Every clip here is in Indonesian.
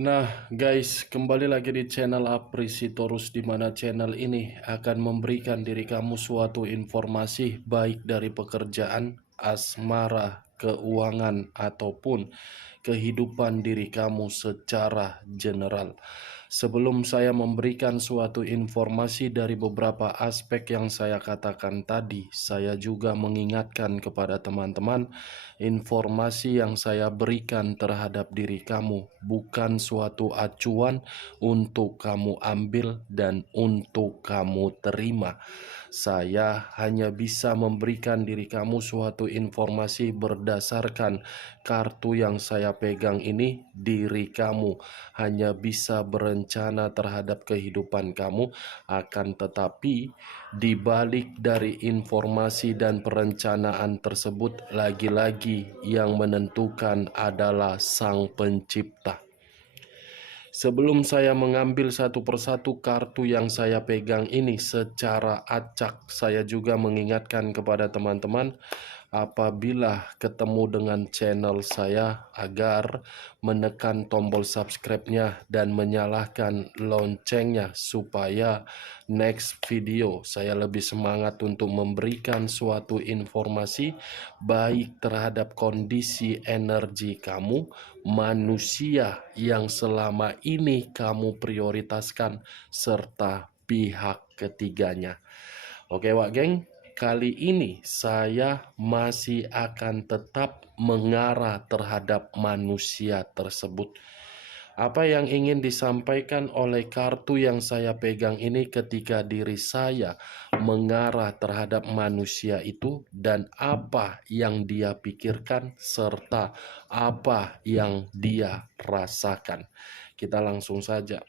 Nah, guys, kembali lagi di channel Aprisitorus, di mana channel ini akan memberikan diri kamu suatu informasi baik dari pekerjaan, asmara, keuangan, ataupun kehidupan diri kamu secara general. Sebelum saya memberikan suatu informasi dari beberapa aspek yang saya katakan tadi, saya juga mengingatkan kepada teman-teman, informasi yang saya berikan terhadap diri kamu bukan suatu acuan untuk kamu ambil dan untuk kamu terima. Saya hanya bisa memberikan diri kamu suatu informasi berdasarkan kartu yang saya pegang ini. Diri kamu hanya bisa berencana terhadap kehidupan kamu, akan tetapi di balik dari informasi dan perencanaan tersebut, lagi-lagi yang menentukan adalah Sang Pencipta. Sebelum saya mengambil satu persatu kartu yang saya pegang ini secara acak, saya juga mengingatkan kepada teman-teman apabila ketemu dengan channel saya agar menekan tombol subscribe-nya dan menyalakan loncengnya supaya next video saya lebih semangat untuk memberikan suatu informasi baik terhadap kondisi energi kamu, manusia yang selama ini kamu prioritaskan, serta pihak ketiganya. Oke Wak Geng, kali ini saya masih akan tetap mengarah terhadap manusia tersebut. Apa yang ingin disampaikan oleh kartu yang saya pegang ini ketika diri saya mengarah terhadap manusia itu, dan apa yang dia pikirkan serta apa yang dia rasakan. Kita langsung saja.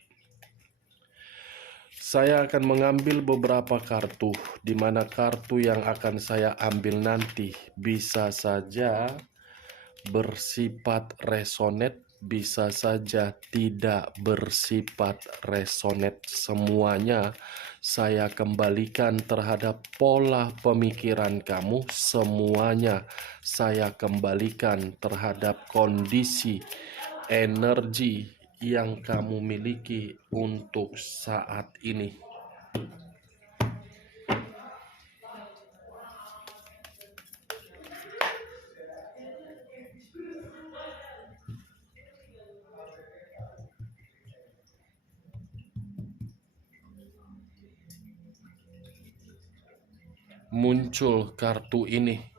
Saya akan mengambil beberapa kartu, di mana kartu yang akan saya ambil nanti bisa saja bersifat resonate, bisa saja tidak bersifat resonate. Semuanya saya kembalikan terhadap pola pemikiran kamu, semuanya saya kembalikan terhadap kondisi energi yang kamu miliki untuk saat ini. Muncul kartu ini.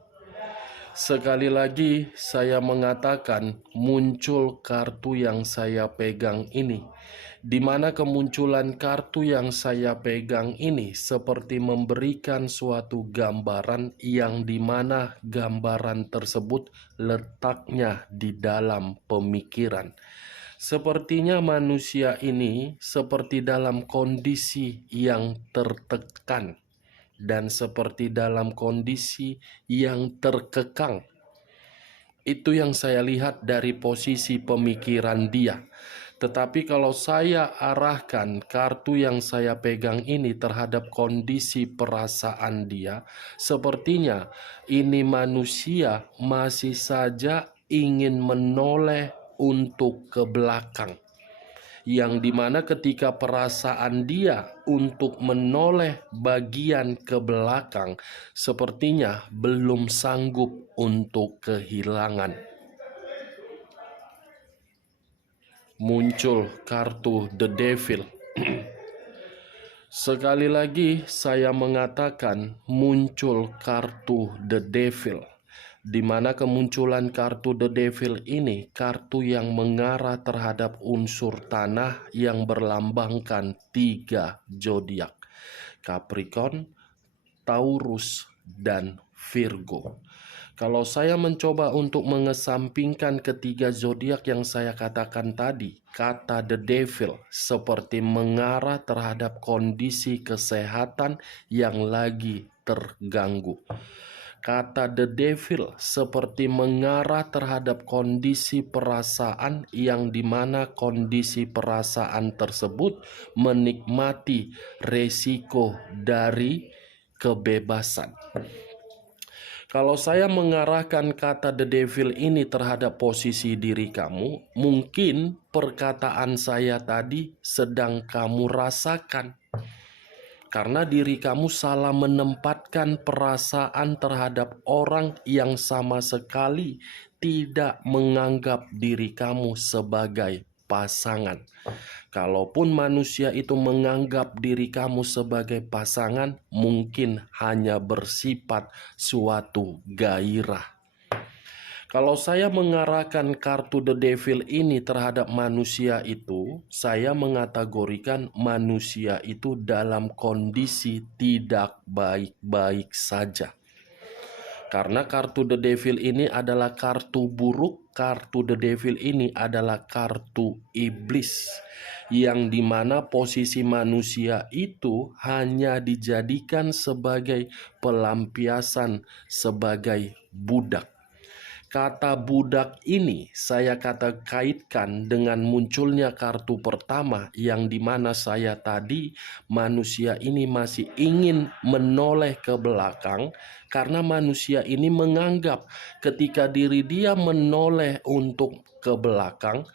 Sekali lagi saya mengatakan muncul kartu yang saya pegang ini, di mana kemunculan kartu yang saya pegang ini seperti memberikan suatu gambaran yang dimana gambaran tersebut letaknya di dalam pemikiran. Sepertinya manusia ini seperti dalam kondisi yang tertekan dan seperti dalam kondisi yang terkekang. Itu yang saya lihat dari posisi pemikiran dia. Tetapi kalau saya arahkan kartu yang saya pegang ini terhadap kondisi perasaan dia, sepertinya ini manusia masih saja ingin menoleh untuk ke belakang, yang dimana ketika perasaan dia untuk menoleh bagian ke belakang sepertinya belum sanggup untuk kehilangan. Muncul kartu The Devil. Sekali lagi saya mengatakan muncul kartu The Devil, di mana kemunculan kartu The Devil ini kartu yang mengarah terhadap unsur tanah yang berlambangkan 3 zodiak: Capricorn, Taurus, dan Virgo. Kalau saya mencoba untuk mengesampingkan ketiga zodiak yang saya katakan tadi, kata The Devil seperti mengarah terhadap kondisi kesehatan yang lagi terganggu. Kata The Devil seperti mengarah terhadap kondisi perasaan yang dimana kondisi perasaan tersebut menikmati resiko dari kebebasan. Kalau saya mengarahkan kata the devil ini terhadap posisi diri kamu, mungkin perkataan saya tadi sedang kamu rasakan. Karena diri kamu salah menempatkan perasaan terhadap orang yang sama sekali tidak menganggap diri kamu sebagai pasangan. Kalaupun manusia itu menganggap diri kamu sebagai pasangan, mungkin hanya bersifat suatu gairah. Kalau saya mengarahkan kartu the devil ini terhadap manusia itu, saya mengategorikan manusia itu dalam kondisi tidak baik-baik saja. Karena kartu the devil ini adalah kartu buruk, kartu the devil ini adalah kartu iblis. Yang dimana posisi manusia itu hanya dijadikan sebagai pelampiasan, sebagai budak. Kata budak ini saya kaitkan dengan munculnya kartu pertama yang dimana saya tadi manusia ini masih ingin menoleh ke belakang karena manusia ini menganggap ketika diri dia menoleh untuk ke belakang,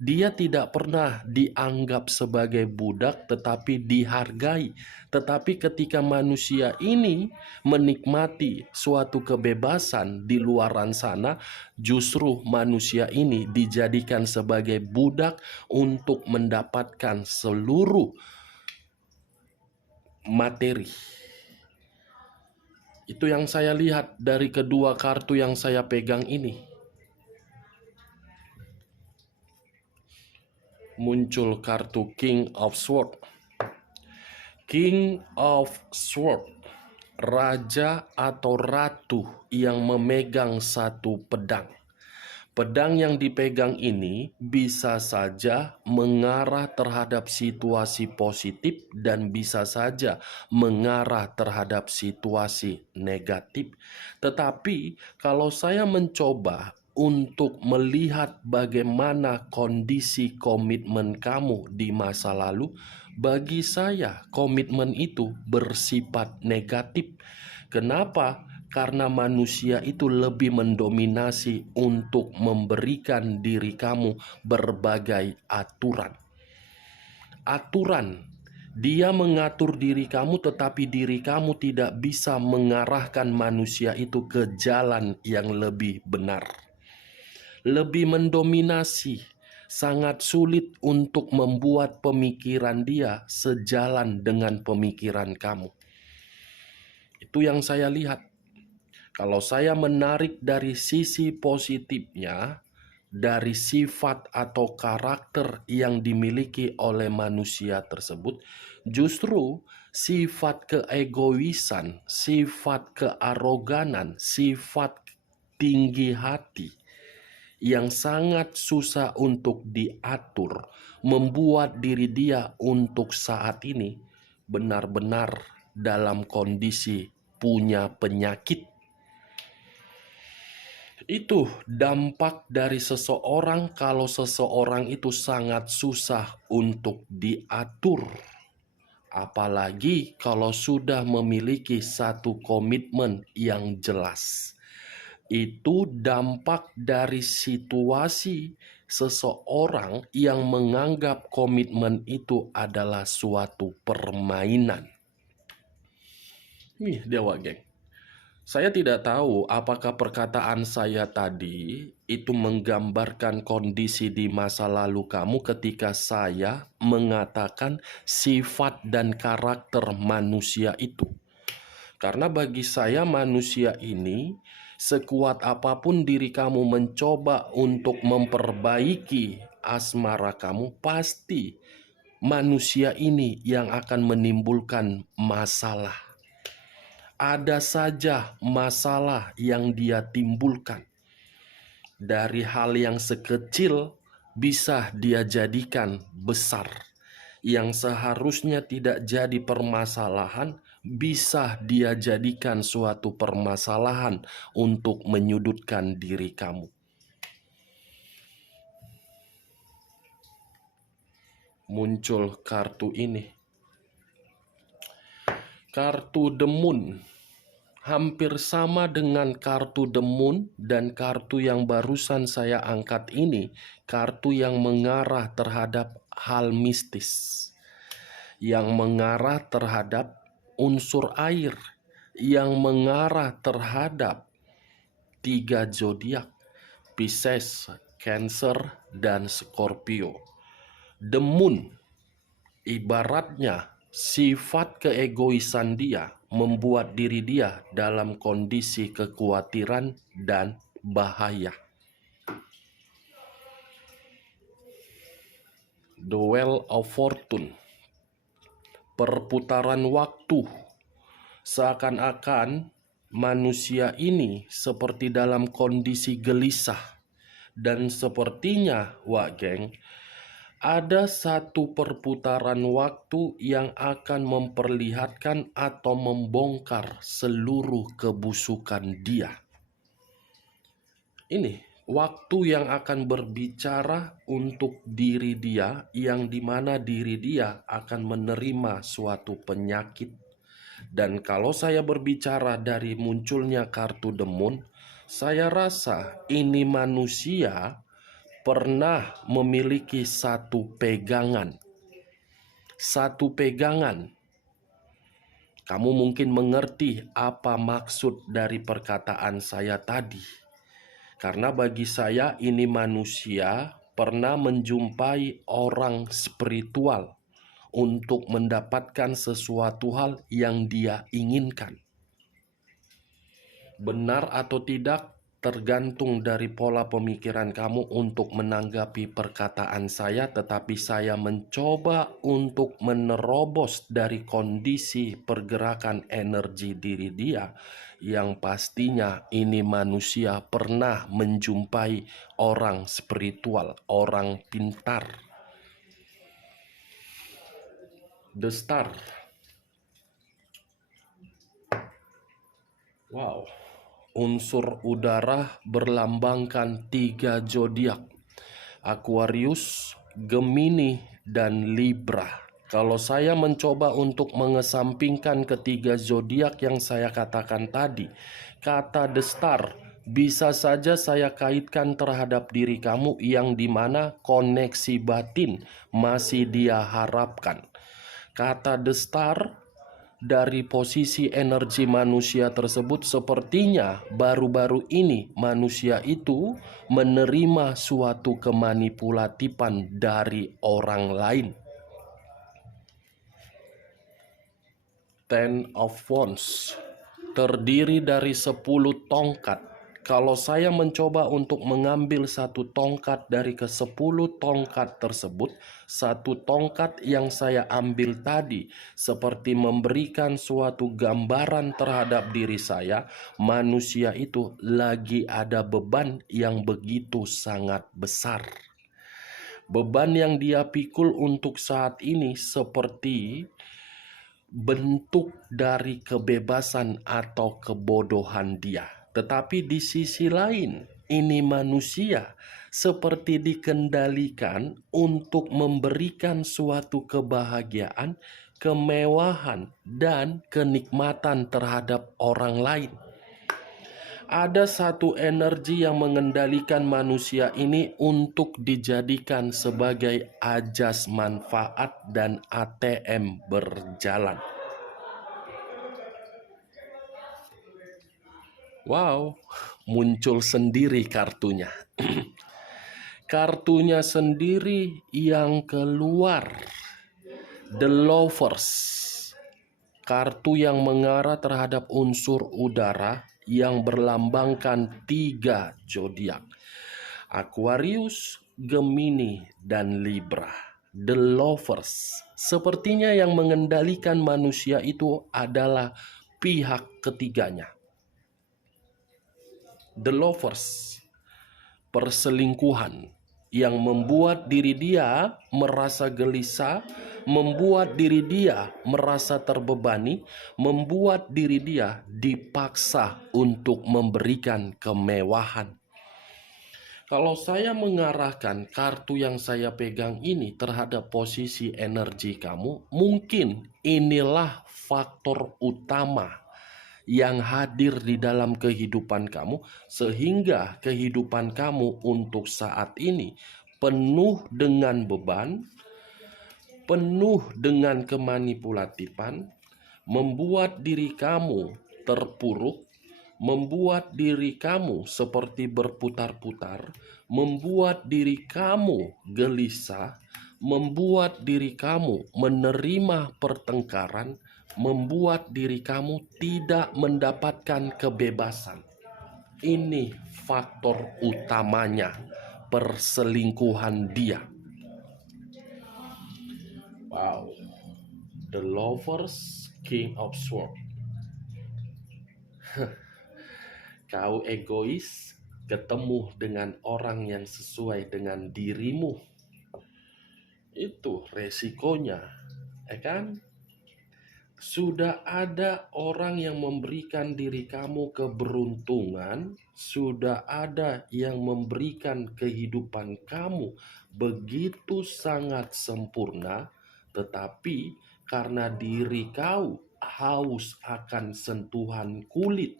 dia tidak pernah dianggap sebagai budak tetapi dihargai. Tetapi ketika manusia ini menikmati suatu kebebasan di luaran sana, justru manusia ini dijadikan sebagai budak untuk mendapatkan seluruh materi. Itu yang saya lihat dari kedua kartu yang saya pegang ini. Muncul kartu King of Swords. King of Swords, raja atau ratu yang memegang satu pedang. Pedang yang dipegang ini bisa saja mengarah terhadap situasi positif dan bisa saja mengarah terhadap situasi negatif. Tetapi kalau saya mencoba untuk melihat bagaimana kondisi komitmen kamu di masa lalu, bagi saya komitmen itu bersifat negatif. Kenapa? Karena manusia itu lebih mendominasi untuk memberikan diri kamu berbagai aturan. Aturan, dia mengatur diri kamu tetapi diri kamu tidak bisa mengarahkan manusia itu ke jalan yang lebih benar. Lebih mendominasi, sangat sulit untuk membuat pemikiran dia sejalan dengan pemikiran kamu. Itu yang saya lihat. Kalau saya menarik dari sisi positifnya, dari sifat atau karakter yang dimiliki oleh manusia tersebut, justru sifat keegoisan, sifat kearoganan, sifat tinggi hati yang sangat susah untuk diatur, membuat diri dia untuk saat ini benar-benar dalam kondisi punya penyakit. Itu dampak dari seseorang kalau seseorang itu sangat susah untuk diatur. Apalagi kalau sudah memiliki satu komitmen yang jelas. Itu dampak dari situasi seseorang yang menganggap komitmen itu adalah suatu permainan. Dewa geng. Saya tidak tahu apakah perkataan saya tadi itu menggambarkan kondisi di masa lalu kamu ketika saya mengatakan sifat dan karakter manusia itu. Karena bagi saya manusia ini, sekuat apapun diri kamu mencoba untuk memperbaiki asmara kamu, pasti manusia ini yang akan menimbulkan masalah. Ada saja masalah yang dia timbulkan. Dari hal yang sekecil bisa dia jadikan besar. Yang seharusnya tidak jadi permasalahan bisa dia jadikan suatu permasalahan untuk menyudutkan diri kamu. Muncul kartu ini. Kartu The Moon. hampir sama dengan kartu The Moon dan kartu yang barusan saya angkat ini, kartu yang mengarah terhadap hal mistis, yang mengarah terhadap unsur air, yang mengarah terhadap 3 zodiak, Pisces, Cancer, dan Scorpio. The Moon ibaratnya sifat keegoisan dia membuat diri dia dalam kondisi kekhawatiran dan bahaya. The Wheel of Fortune, perputaran waktu. Seakan-akan manusia ini seperti dalam kondisi gelisah. Dan sepertinya, Wak Geng, ada satu perputaran waktu yang akan memperlihatkan atau membongkar seluruh kebusukan dia. Ini waktu yang akan berbicara untuk diri dia, yang dimana diri dia akan menerima suatu penyakit. Dan kalau saya berbicara dari munculnya kartu The Moon, saya rasa ini manusia pernah memiliki satu pegangan. Satu pegangan. Kamu mungkin mengerti apa maksud dari perkataan saya tadi. Karena bagi saya ini manusia pernah menjumpai orang spiritual untuk mendapatkan sesuatu hal yang dia inginkan. Benar atau tidak tergantung dari pola pemikiran kamu untuk menanggapi perkataan saya, tetapi saya mencoba untuk menerobos dari kondisi pergerakan energi diri dia, yang pastinya ini manusia pernah menjumpai orang spiritual, orang pintar. The Star. Wow. Unsur udara berlambangkan 3 zodiak, Aquarius, Gemini, dan Libra. Kalau saya mencoba untuk mengesampingkan ketiga zodiak yang saya katakan tadi, kata The Star bisa saja saya kaitkan terhadap diri kamu, yang dimana koneksi batin masih dia harapkan. Kata The Star, dari posisi energi manusia tersebut, sepertinya baru-baru ini manusia itu menerima suatu kemanipulatifan dari orang lain. Ten of Wands terdiri dari 10 tongkat. Kalau saya mencoba untuk mengambil satu tongkat dari ke-10 tongkat tersebut, satu tongkat yang saya ambil tadi seperti memberikan suatu gambaran terhadap diri saya, manusia itu lagi ada beban yang begitu sangat besar. Beban yang dia pikul untuk saat ini seperti bentuk dari kebebasan atau kebodohan dia. Tetapi di sisi lain, ini manusia seperti dikendalikan untuk memberikan suatu kebahagiaan, kemewahan, dan kenikmatan terhadap orang lain. Ada satu energi yang mengendalikan manusia ini untuk dijadikan sebagai ajas manfaat dan ATM berjalan. Wow, muncul sendiri kartunya. Kartunya sendiri yang keluar, The Lovers. Kartu yang mengarah terhadap unsur udara yang berlambangkan 3 zodiak, Aquarius, Gemini, dan Libra. The Lovers. Sepertinya yang mengendalikan manusia itu adalah pihak ketiganya. The Lovers, perselingkuhan yang membuat diri dia merasa gelisah, membuat diri dia merasa terbebani, membuat diri dia dipaksa untuk memberikan kemewahan. Kalau saya mengarahkan kartu yang saya pegang ini terhadap posisi energi kamu, mungkin inilah faktor utama yang hadir di dalam kehidupan kamu, sehingga kehidupan kamu untuk saat ini penuh dengan beban, penuh dengan kemanipulatifan, membuat diri kamu terpuruk, membuat diri kamu seperti berputar-putar, membuat diri kamu gelisah, membuat diri kamu menerima pertengkaran, membuat diri kamu tidak mendapatkan kebebasan. Ini faktor utamanya, perselingkuhan dia. Wow, the lovers, king of sword. Kau egois, ketemu dengan orang yang sesuai dengan dirimu. Itu resikonya, ya kan? Sudah ada orang yang memberikan diri kamu keberuntungan, sudah ada yang memberikan kehidupan kamu begitu sangat sempurna, tetapi karena diri kau haus akan sentuhan kulit,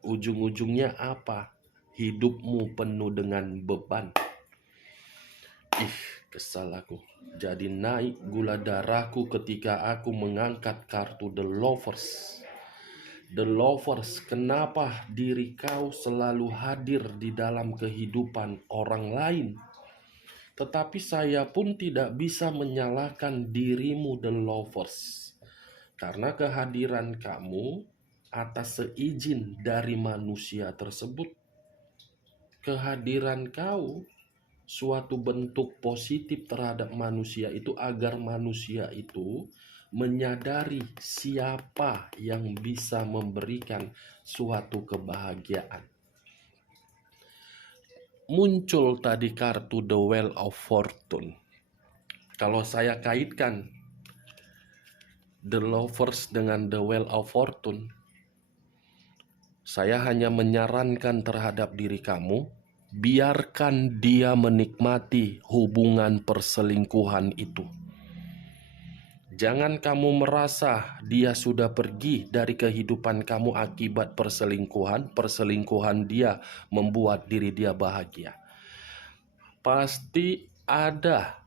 ujung-ujungnya apa? Hidupmu penuh dengan beban. Kesal aku. Jadi naik gula darahku ketika aku mengangkat kartu The Lovers. The Lovers, kenapa diri kau selalu hadir di dalam kehidupan orang lain? Tetapi saya pun tidak bisa menyalahkan dirimu, The Lovers. Karena kehadiran kamu atas seizin dari manusia tersebut. Kehadiran kau suatu bentuk positif terhadap manusia itu agar manusia itu menyadari siapa yang bisa memberikan suatu kebahagiaan. Muncul tadi kartu The Wheel of Fortune. Kalau saya kaitkan The Lovers dengan The Wheel of Fortune, saya hanya menyarankan terhadap diri kamu, biarkan dia menikmati hubungan perselingkuhan itu. Jangan kamu merasa dia sudah pergi dari kehidupan kamu akibat perselingkuhan. Perselingkuhan dia membuat diri dia bahagia. Pasti ada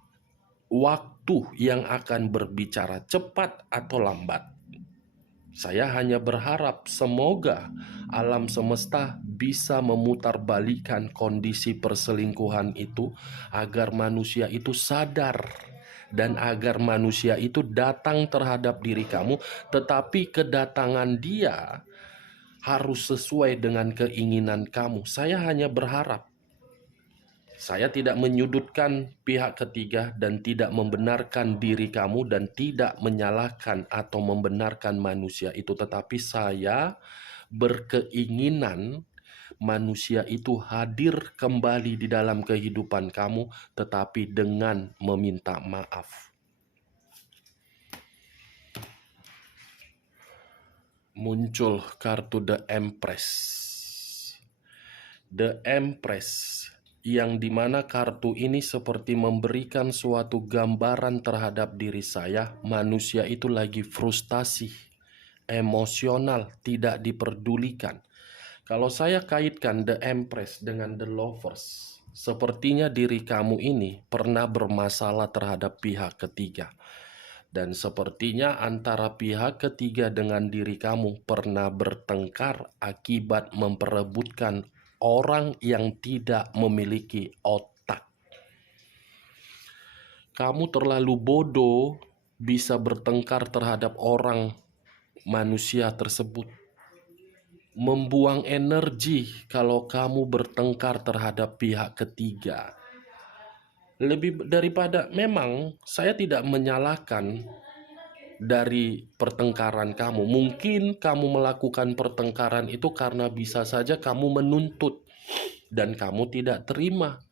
waktu yang akan berbicara cepat atau lambat. Saya hanya berharap semoga alam semesta bisa memutarbalikkan kondisi perselingkuhan itu agar manusia itu sadar dan agar manusia itu datang terhadap diri kamu, tetapi kedatangan dia harus sesuai dengan keinginan kamu. Saya hanya berharap. Saya tidak menyudutkan pihak ketiga dan tidak membenarkan diri kamu dan tidak menyalahkan atau membenarkan manusia itu. Tetapi saya berkeinginan manusia itu hadir kembali di dalam kehidupan kamu, tetapi dengan meminta maaf. Muncul kartu The Empress. The Empress, yang dimana kartu ini seperti memberikan suatu gambaran terhadap diri saya. Manusia itu lagi frustasi, emosional, tidak diperdulikan. Kalau saya kaitkan The Empress dengan The Lovers, sepertinya diri kamu ini pernah bermasalah terhadap pihak ketiga. Dan sepertinya antara pihak ketiga dengan diri kamu pernah bertengkar akibat memperebutkan orang yang tidak memiliki otak. Kamu terlalu bodoh bisa bertengkar terhadap orang manusia tersebut. Membuang energi kalau kamu bertengkar terhadap pihak ketiga. Lebih daripada, memang saya tidak menyalahkan dari pertengkaran kamu. Mungkin kamu melakukan pertengkaran itu karena bisa saja kamu menuntut dan kamu tidak terima.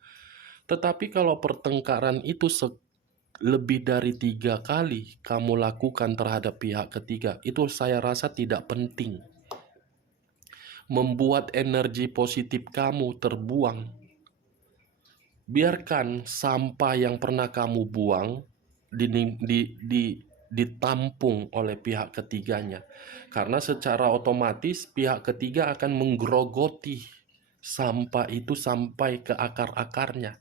Tetapi kalau pertengkaran itu lebih dari 3 kali kamu lakukan terhadap pihak ketiga, itu saya rasa tidak penting. Membuat energi positif kamu terbuang. Biarkan sampah yang pernah kamu buang ditampung oleh pihak ketiganya. Karena secara otomatis pihak ketiga akan menggerogoti sampah itu sampai ke akar-akarnya.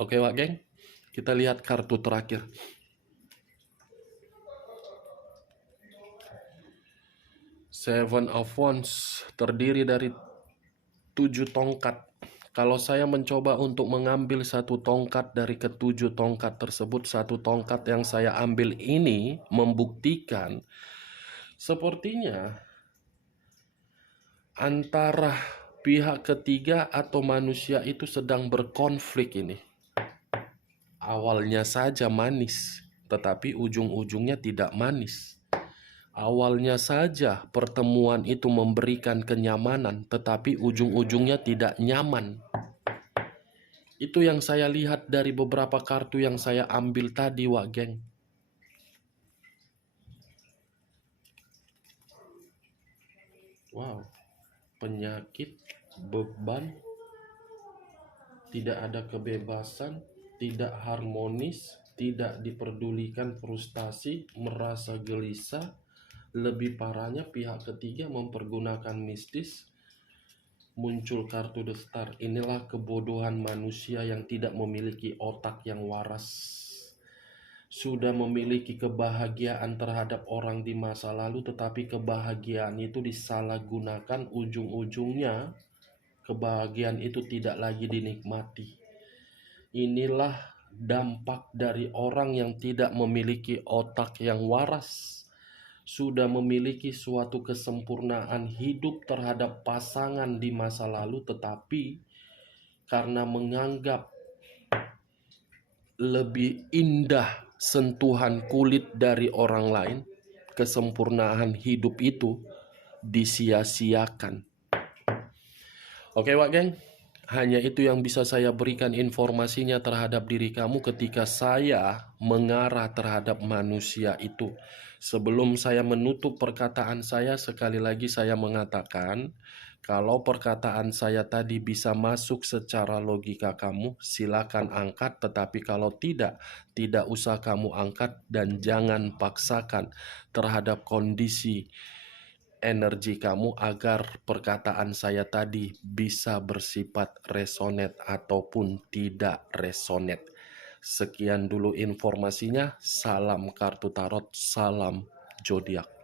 Oke Wak Geng, kita lihat kartu terakhir. Seven of Wands terdiri dari 7 tongkat. Kalau saya mencoba untuk mengambil satu tongkat dari ketujuh tongkat tersebut, satu tongkat yang saya ambil ini membuktikan sepertinya antara pihak ketiga atau manusia itu sedang berkonflik ini. Awalnya saja manis, tetapi ujung-ujungnya tidak manis. Awalnya saja pertemuan itu memberikan kenyamanan, tetapi ujung-ujungnya tidak nyaman. Itu yang saya lihat dari beberapa kartu yang saya ambil tadi, Wak Geng. Wow, penyakit, beban, tidak ada kebebasan, tidak harmonis, tidak diperdulikan, frustasi, merasa gelisah. Lebih parahnya pihak ketiga mempergunakan mistis. Muncul kartu The Star. Inilah kebodohan manusia yang tidak memiliki otak yang waras. Sudah memiliki kebahagiaan terhadap orang di masa lalu, tetapi kebahagiaan itu disalahgunakan. Ujung-ujungnya kebahagiaan itu tidak lagi dinikmati. Inilah dampak dari orang yang tidak memiliki otak yang waras. Sudah memiliki suatu kesempurnaan hidup terhadap pasangan di masa lalu, tetapi karena menganggap lebih indah sentuhan kulit dari orang lain, kesempurnaan hidup itu disia-siakan. Oke Wak Geng, hanya itu yang bisa saya berikan informasinya terhadap diri kamu ketika saya mengarah terhadap manusia itu. Sebelum saya menutup perkataan saya, sekali lagi saya mengatakan, kalau perkataan saya tadi bisa masuk secara logika kamu, silakan angkat. Tetapi kalau tidak usah kamu angkat dan jangan paksakan terhadap kondisi energi kamu agar perkataan saya tadi bisa bersifat resonate ataupun tidak resonate. Sekian dulu informasinya. Salam kartu tarot, salam zodiak.